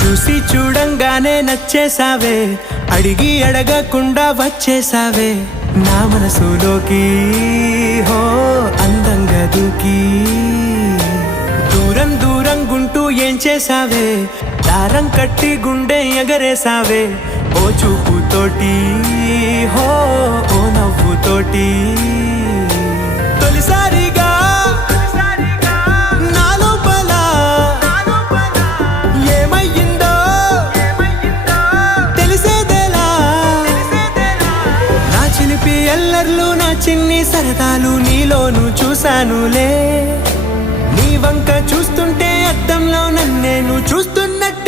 చూసి చూడంగానే నచ్చేసావే, అడిగి అడగకుండా వచ్చేసావే నా మనసులోకి. హో అందంగా దూకి దూరం దూరం గుంటూ ఏం చేసావే, దారం కట్టి గుండె ఎగరేసావే ఓ చూపుతోటి. హో ఓ నవ్వుతోటి తొలిసారిగా నా లోపల ఏమయ్యిందో తెలిసేదేలా. నా చిలిపి ఎల్లర్లు నా చిన్ని సరదాలు నీలోను చూశానులే. నీ వంక చూస్తుంటే అద్దంలో నన్నేను చూస్తున్నట్టు